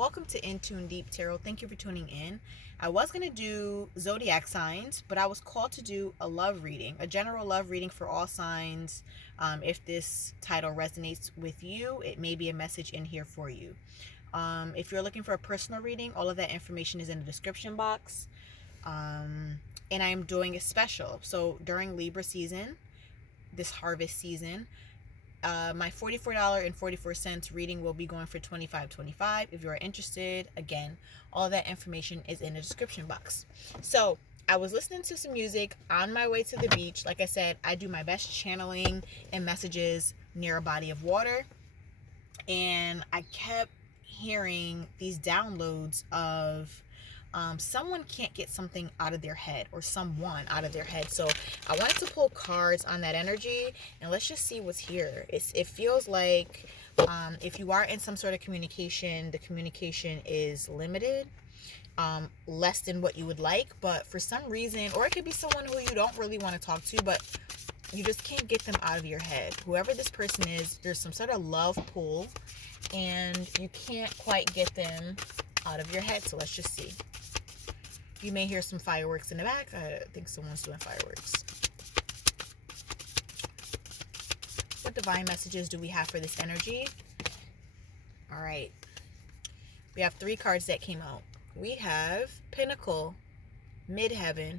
Welcome to InTuneDeep Tarot. Thank you for tuning in. I was going to do zodiac signs, but I was called to do a love reading, a general love reading for all signs. If this title resonates with you, it may be a message in here for you. If you're looking for a personal reading, all of that information is in the description box. And I am doing a special. So during Libra season, this harvest season, my $44.44 reading will be going for $25.25. If you are interested, again, all that information is in the description box. So I was listening to some music on my way to the beach. Like I said, I do my best channeling and messages near a body of water. And I kept hearing these downloads of someone can't get something out of their head, or someone out of their head. So I wanted to pull cards on that energy, and let's just see what's here. It feels like if you are in some sort of communication, the communication is limited, less than what you would like, but for some reason, or it could be someone who you don't really want to talk to, but you just can't get them out of your head. Whoever this person is, there's some sort of love pull, and you can't quite get them out of your head. So let's just see. You may hear some fireworks in the back. I think someone's doing fireworks. What divine messages do we have for this energy? All right. We have 3 cards that came out. We have Pinnacle, Midheaven.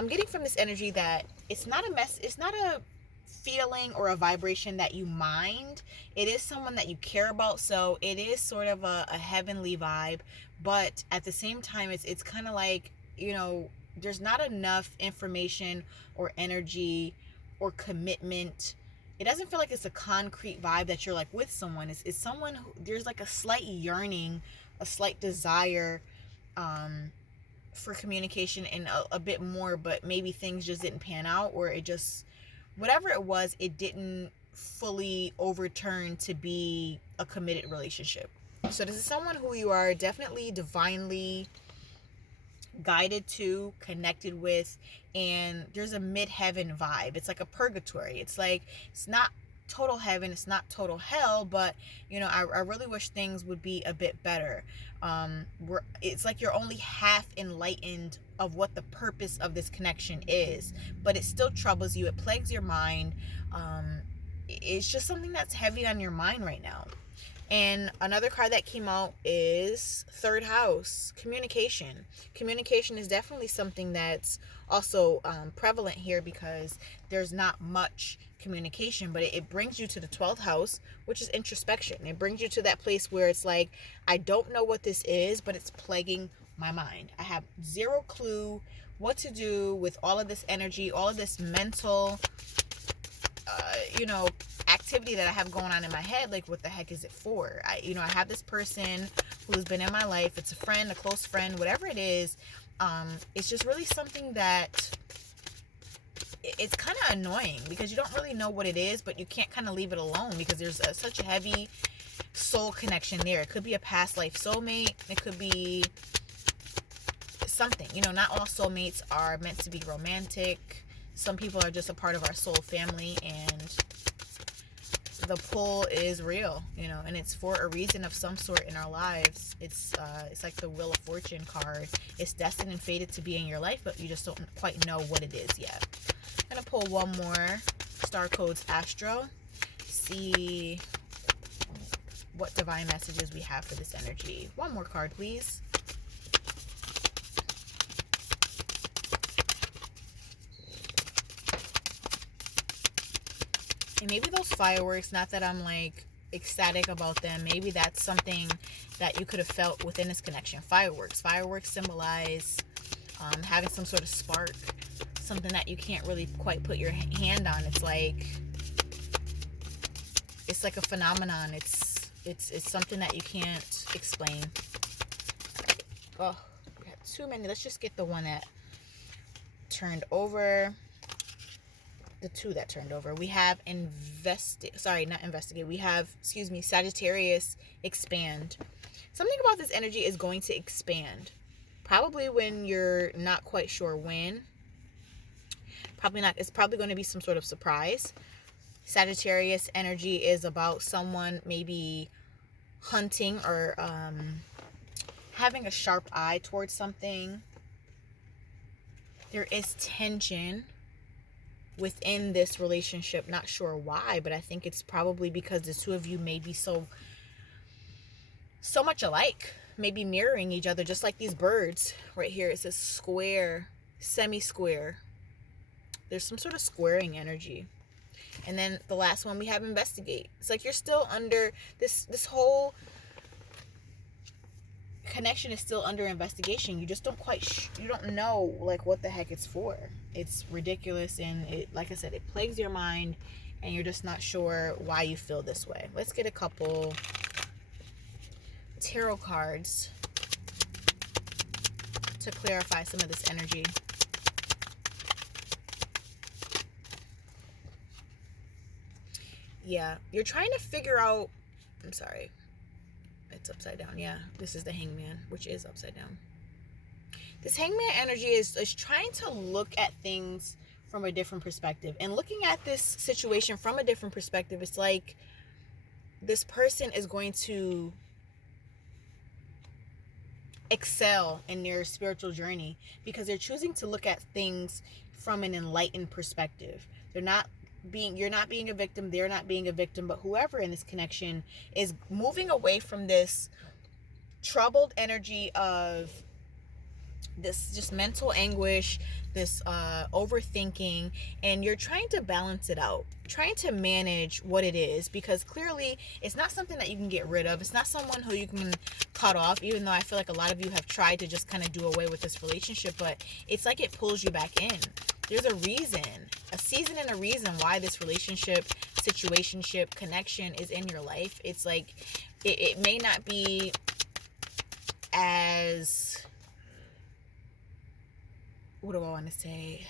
I'm getting from this energy that it's not a feeling or a vibration that you mind. It is someone that you care about, so it is sort of a heavenly vibe, but at the same time it's kind of like, there's not enough information or energy or commitment. It doesn't feel like it's a concrete vibe that you're like with someone. It's someone who there's like a slight yearning, a slight desire for communication and a bit more, but maybe things just didn't pan out, or it just, whatever it was, it didn't fully overturn to be a committed relationship. So this is someone who you are definitely divinely guided to, connected with, and there's a mid-heaven vibe. It's like a purgatory. It's like, it's not total heaven, it's not total hell, but I really wish things would be a bit better. It's like you're only half enlightened of what the purpose of this connection is, but it still troubles you. It plagues your mind. It's just something that's heavy on your mind right now. And another card that came out is Third House, communication. Communication is definitely something that's also prevalent here, because there's not much communication, but it brings you to the 12th house, which is introspection. It brings you to that place where it's like, I don't know what this is, but it's plaguing my mind. I have zero clue what to do with all of this energy, all of this mental activity that I have going on in my head. Like, what the heck is it for? I have this person who's been in my life. It's a friend, a close friend, whatever it is. It's just really something that it's kind of annoying, because you don't really know what it is, but you can't kind of leave it alone, because there's such a heavy soul connection there. It could be a past life soulmate. It could be something. Not all soulmates are meant to be romantic. Some people are just a part of our soul family, and the pull is real, and it's for a reason of some sort in our lives. It's like the Wheel of Fortune card. It's destined and fated to be in your life, but you just don't quite know what it is yet. I'm gonna pull one more Star Codes Astro, see what divine messages we have for this energy. One more card, please. And maybe those fireworks, not that I'm like ecstatic about them, maybe that's something that you could have felt within this connection. Fireworks symbolize having some sort of spark, something that you can't really quite put your hand on. It's like a phenomenon. It's something that you can't explain. Oh, we have too many. Let's just get the one that turned over. The 2 that turned over. We have we have, Sagittarius, expand. Something about this energy is going to expand. Probably when you're not quite sure when. Probably not. It's probably going to be some sort of surprise. Sagittarius energy is about someone maybe hunting or having a sharp eye towards something. There is tension within this relationship. Not sure why, but I think it's probably because the two of you may be so much alike, maybe mirroring each other, just like these birds right here. It says square, semi-square. There's some sort of squaring energy. And then the last one, we have investigate. It's like you're still under this whole connection is still under investigation. You just don't quite you don't know like what the heck it's for. It's ridiculous, and it, like I said, it plagues your mind, and you're just not sure why you feel this way. Let's get a couple tarot cards to clarify some of this energy. Yeah, you're trying to figure out, I'm sorry, it's upside down. Yeah, this is the hangman, which is upside down. This hangman energy is trying to look at things from a different perspective. And looking at this situation from a different perspective, it's like this person is going to excel in their spiritual journey because they're choosing to look at things from an enlightened perspective. You're not being a victim, they're not being a victim, but whoever in this connection is moving away from this troubled energy of this just mental anguish, this overthinking, and you're trying to balance it out, trying to manage what it is, because clearly it's not something that you can get rid of. It's not someone who you can cut off, even though I feel like a lot of you have tried to just kind of do away with this relationship, but it's like it pulls you back in. There's a reason, a season and a reason why this relationship, situationship, connection is in your life. It's like it may not be as, what do I want to say,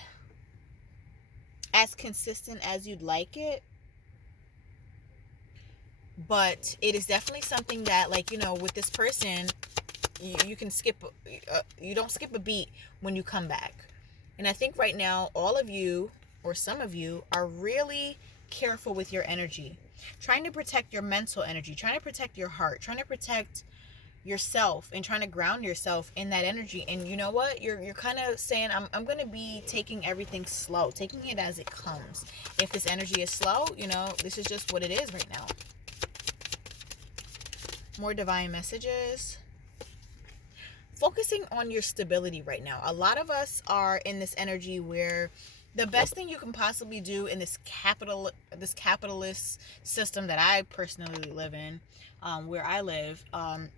as consistent as you'd like it, but it is definitely something that, like, you know, with this person, you can skip, you don't skip a beat when you come back. And I think right now, all of you, or some of you, are really careful with your energy, trying to protect your mental energy, trying to protect your heart, trying to protect yourself, and trying to ground yourself in that energy. And you know what? You're kind of saying, I'm going to be taking everything slow, taking it as it comes. If this energy is slow, you know, this is just what it is right now. More divine messages. Focusing on your stability right now. A lot of us are in this energy where the best thing you can possibly do in this capitalist system that I personally live in, where I live,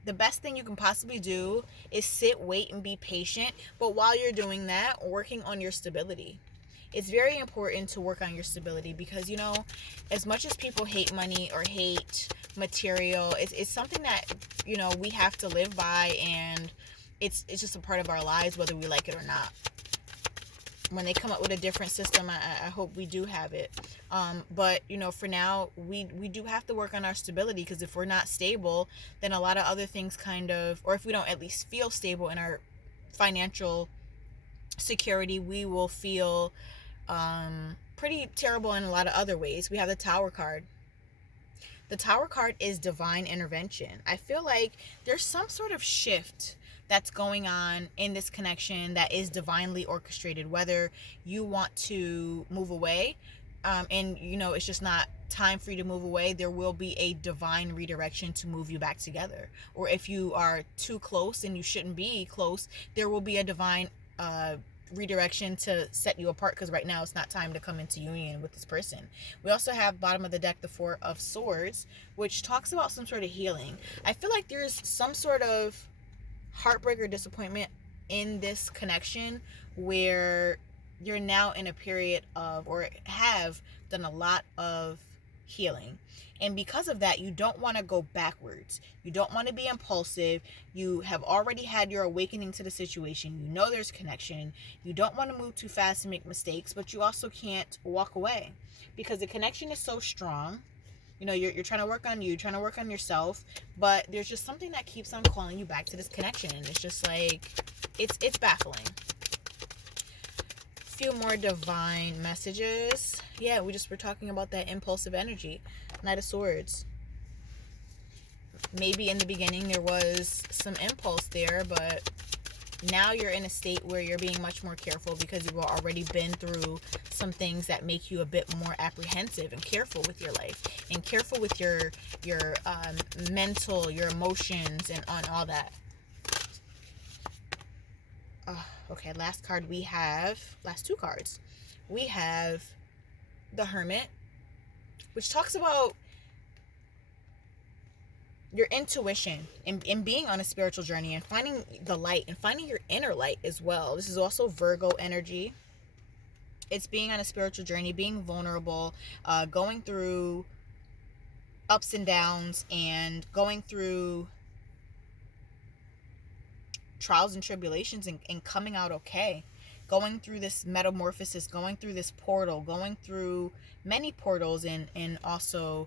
the best thing you can possibly do is sit, wait, and be patient. But while you're doing that, working on your stability. It's very important to work on your stability because, you know, as much as people hate money or hate material, it's something that, you know, we have to live by, and it's just a part of our lives, whether we like it or not. When they come up with a different system, I hope we do have it. But, you know, for now, we do have to work on our stability, because if we're not stable, then a lot of other things kind of, or if we don't at least feel stable in our financial security, we will feel pretty terrible in a lot of other ways. We have the Tower card. The Tower card is divine intervention. I feel like there's some sort of shift that's going on in this connection that is divinely orchestrated, whether you want to move away, and, you know, it's just not time for you to move away. There will be a divine redirection to move you back together. Or if you are too close and you shouldn't be close, there will be a divine redirection to set you apart, because right now it's not time to come into union with this person. We also have bottom of the deck, the Four of Swords, which talks about some sort of healing. I feel like there's some sort of heartbreak or disappointment in this connection where you're now in a period of, or have done a lot of healing, and because of that, you don't want to go backwards. You don't want to be impulsive. You have already had your awakening to the situation. You know there's connection. You don't want to move too fast and make mistakes, but you also can't walk away because the connection is so strong. You know, you're trying to work on you, trying to work on yourself, but there's just something that keeps on calling you back to this connection, and it's just like, it's baffling. Few more divine messages. Yeah, we just were talking about that impulsive energy. Knight of Swords. Maybe in the beginning there was some impulse there, but now you're in a state where you're being much more careful because you've already been through some things that make you a bit more apprehensive and careful with your life and careful with your mental, your emotions, and on all that. Okay, last two cards. We have the Hermit, which talks about your intuition and being on a spiritual journey and finding the light and finding your inner light as well. This is also Virgo energy. It's being on a spiritual journey, being vulnerable, going through ups and downs, and going through trials and tribulations, and coming out okay. Going through this metamorphosis, going through this portal, going through many portals, and also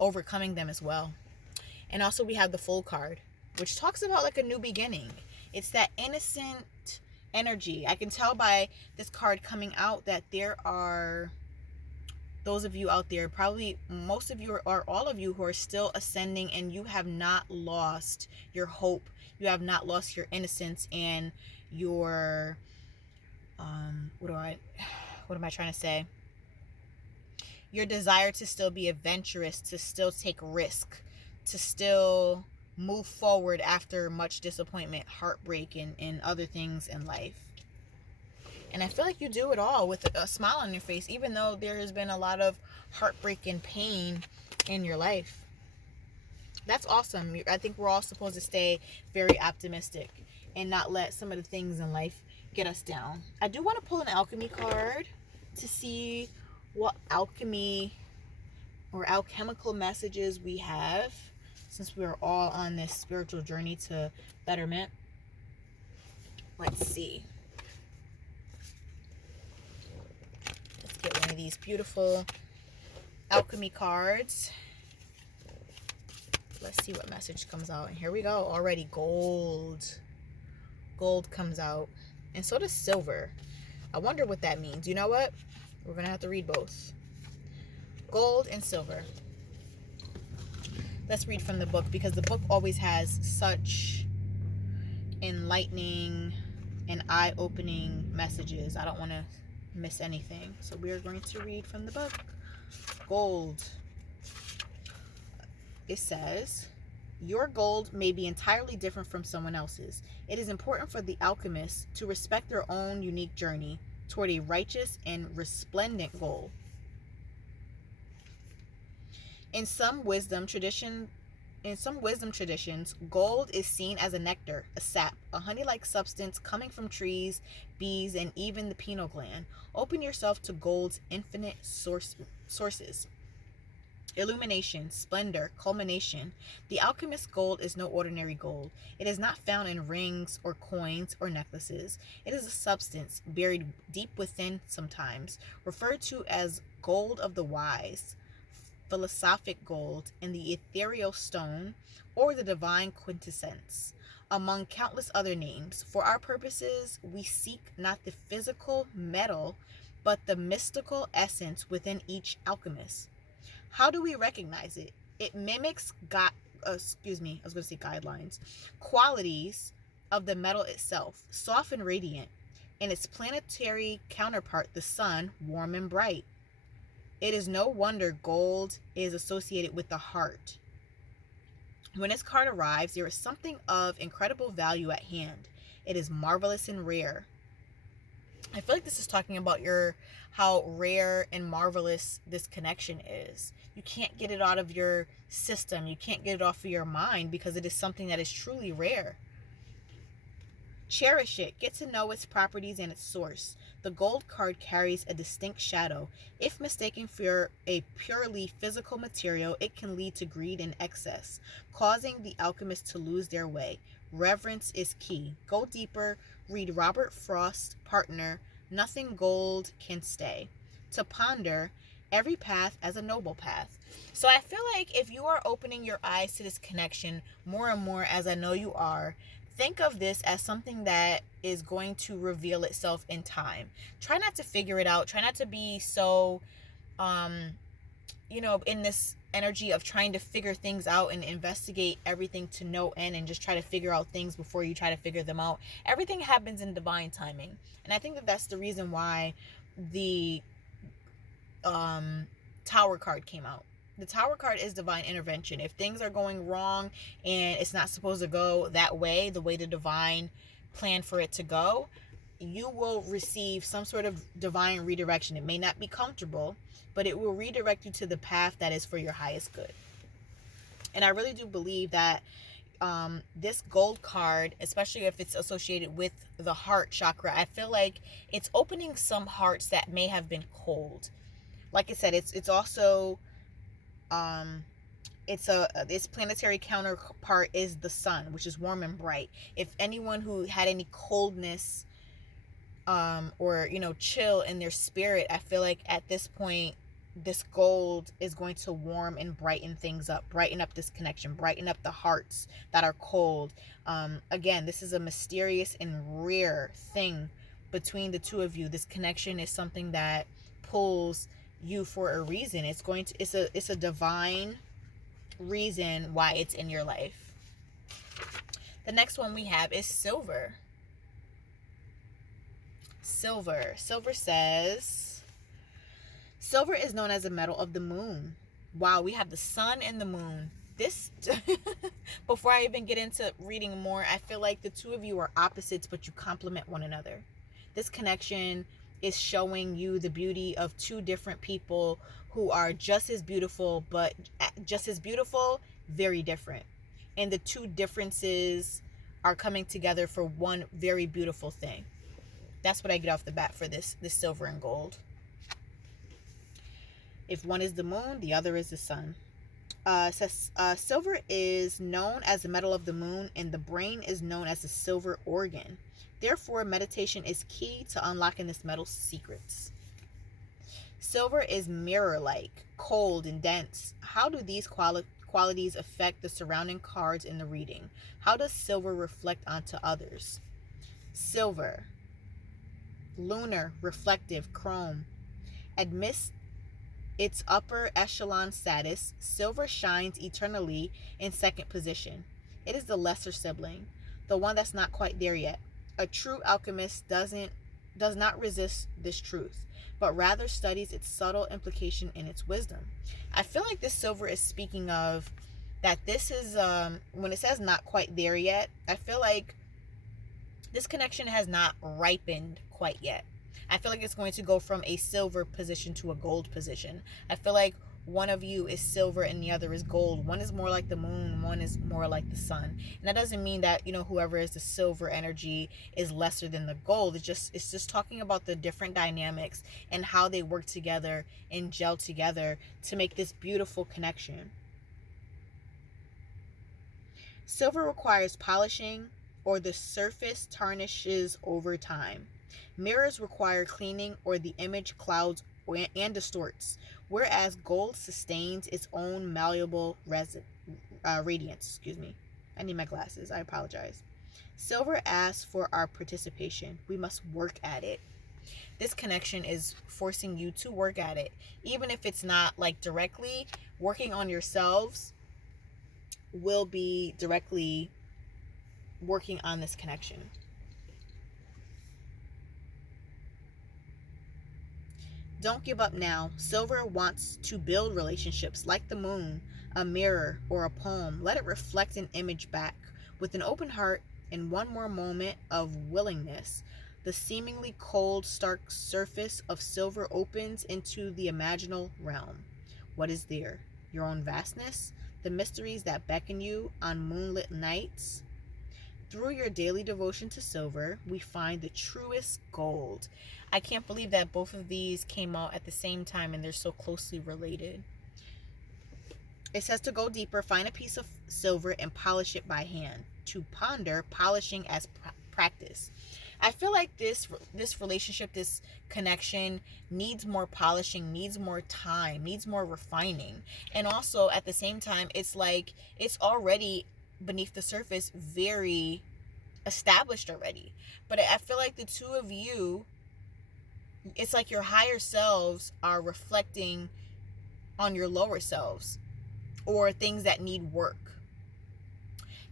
overcoming them as well. And also we have the Fool card, which talks about like a new beginning. It's that innocent energy. I can tell by this card coming out that there are those of you out there, probably most of you or all of you, who are still ascending, and you have not lost your hope. You have not lost your innocence and your what am I trying to say? Your desire to still be adventurous, to still take risk, to still move forward after much disappointment, heartbreak, and other things in life. And I feel like you do it all with a smile on your face, even though there has been a lot of heartbreak and pain in your life. That's awesome. I think we're all supposed to stay very optimistic and not let some of the things in life get us down. I do want to pull an alchemy card to see what alchemy or alchemical messages we have, since we are all on this spiritual journey to betterment. Let's see. Let's get one of these beautiful alchemy cards. Let's see what message comes out. And here we go. Already gold. Gold comes out. And so does silver. I wonder what that means. You know what? We're going to have to read both. Gold and silver. Let's read from the book, because the book always has such enlightening and eye-opening messages. I don't want to miss anything. So we are going to read from the book. Gold. It says, your gold may be entirely different from someone else's. It is important for the alchemists to respect their own unique journey toward a righteous and resplendent goal. In some wisdom traditions, gold is seen as a nectar, a sap, a honey-like substance coming from trees, bees, and even the pineal gland. Open yourself to gold's infinite sources. Illumination, splendor, culmination. The alchemist's gold is no ordinary gold. It is not found in rings or coins or necklaces. It is a substance buried deep within, sometimes referred to as gold of the wise, philosophic gold, and the ethereal stone, or the divine quintessence, among countless other names. For our purposes, we seek not the physical metal, but the mystical essence within each alchemist. How do we recognize it? It mimics guidelines, qualities of the metal itself, soft and radiant, and its planetary counterpart, the sun, warm and bright. It is no wonder gold is associated with the heart. When this card arrives, there is something of incredible value at hand. It is marvelous and rare. I feel like this is talking about how rare and marvelous this connection is. You can't get it out of your system. You can't get it off of your mind, because it is something that is truly rare. Cherish it. Get to know its properties and its source. The gold card carries a distinct shadow. If mistaken for a purely physical material, it can lead to greed and excess, causing the alchemists to lose their way. Reverence is key. Go deeper. Read Robert Frost's partner, Nothing Gold Can Stay. To ponder every path as a noble path. So I feel like if you are opening your eyes to this connection more and more, as I know you are, think of this as something that is going to reveal itself in time. Try not to figure it out. Try not to be so in this energy of trying to figure things out and investigate everything to no end and just try to figure out things before you try to figure them out. Everything happens in divine timing. And I think that that's the reason why the Tower card came out. The Tower card is divine intervention. If things are going wrong and it's not supposed to go that way, the way the divine planned for it to go, you will receive some sort of divine redirection. It may not be comfortable, but it will redirect you to the path that is for your highest good. And I really do believe that this gold card, especially if it's associated with the heart chakra, I feel like it's opening some hearts that may have been cold. Like I said, it's also its planetary counterpart is the sun, which is warm and bright. If anyone who had any coldness or chill in their spirit, I feel like at this point this gold is going to warm and brighten things up, brighten up this connection, brighten up the hearts that are cold. Again, this is a mysterious and rare thing between the two of you. This connection is something that pulls you for a reason. It's a divine reason why it's in your life. The next one we have is silver. Silver says, silver is known as a metal of the moon. Wow, we have the sun and the moon. This, before I even get into reading more, I feel like the two of you are opposites, but you complement one another. This connection is showing you the beauty of two different people who are just as beautiful, very different. And the two differences are coming together for one very beautiful thing. That's what I get off the bat for this silver and gold. If one is the moon, the other is the sun. Says silver is known as the metal of the moon, and the brain is known as the silver organ. Therefore, meditation is key to unlocking this metal's secrets. Silver is mirror-like, cold and dense. How do these qualities affect the surrounding cards in the reading? How does silver reflect onto others? Silver, lunar, reflective, chrome. Amidst its upper echelon status, silver shines eternally in second position. It is the lesser sibling, the one that's not quite there yet. A true alchemist does not resist this truth, but rather studies its subtle implication in its wisdom. I feel like this silver is speaking of that this is, when it says not quite there yet, I feel like this connection has not ripened quite yet. I feel like it's going to go from a silver position to a gold position. I feel like one of you is silver and the other is gold. One is more like the moon, one is more like the sun. And that doesn't mean that, whoever is the silver energy is lesser than the gold. It's just talking about the different dynamics and how they work together and gel together to make this beautiful connection. Silver requires polishing, or the surface tarnishes over time. Mirrors require cleaning, or the image clouds and distorts, whereas gold sustains its own malleable radiance. I need my glasses. I apologize. Silver asks for our participation. We must work at it. This connection is forcing you to work at it. Even if it's not like directly working on yourselves, will be directly working on this connection. Don't give up now. Silver wants to build relationships like the moon, a mirror, or a poem. Let it reflect an image back. With an open heart and one more moment of willingness, the seemingly cold, stark surface of silver opens into the imaginal realm. What is there? Your own vastness? The mysteries that beckon you on moonlit nights? Through your daily devotion to silver, we find the truest gold. I can't believe that both of these came out at the same time and they're so closely related. It says to go deeper, find a piece of silver and polish it by hand. To ponder, polishing as practice. I feel like this relationship, this connection needs more polishing, needs more time, needs more refining. And also at the same time, it's like it's already beneath the surface very established already. But I feel like the two of you, it's like your higher selves are reflecting on your lower selves or things that need work.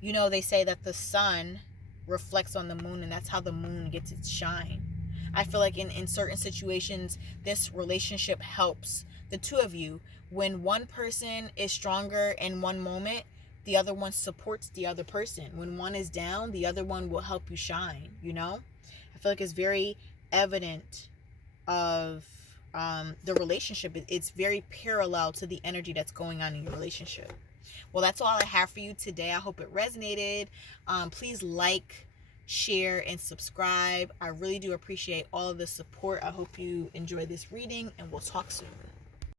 You know, they say that the sun reflects on the moon, and that's how the moon gets its shine. I feel like in certain situations, this relationship helps the two of you. When one person is stronger in one moment, the other one supports the other person. When one is down, the other one will help you shine, you know? I feel like it's very evident of the relationship. It's very parallel to the energy that's going on in your relationship. Well, that's all I have for you today. I hope it resonated. Please like, share, and subscribe. I really do appreciate all of the support. I hope you enjoy this reading, and we'll talk soon.